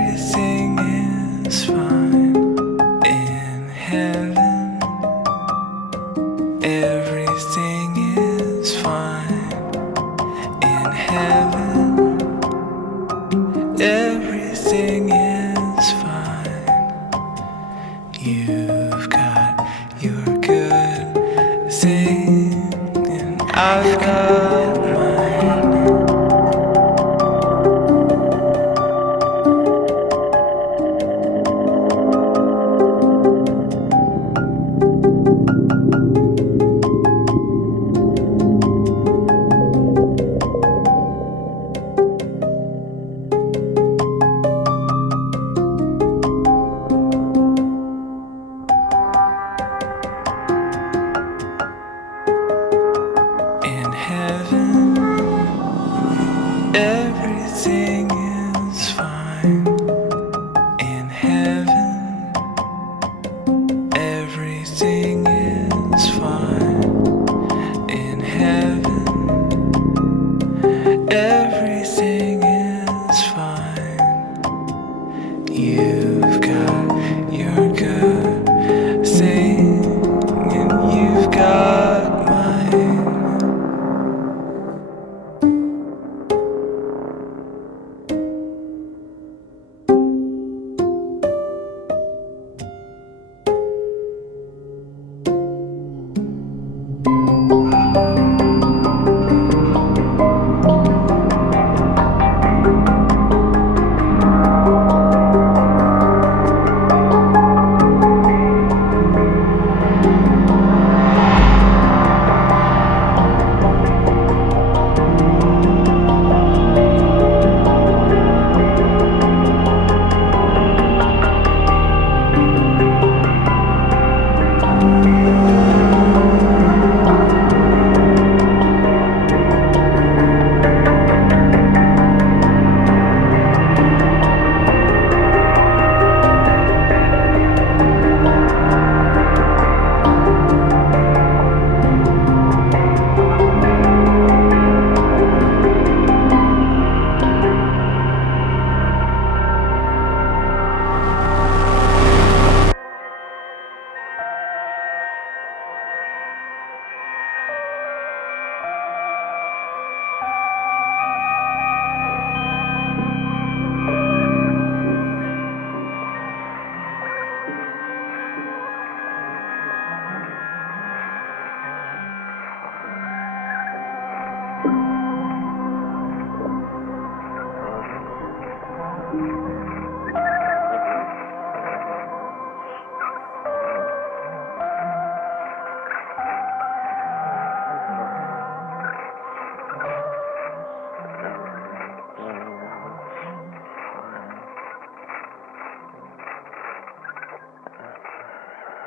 Everything is fine in heaven. Everything is fine in heaven. Everything is fine. You've got your good thing, and I've got mine. Everything is fine. In heaven, everything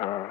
Uh,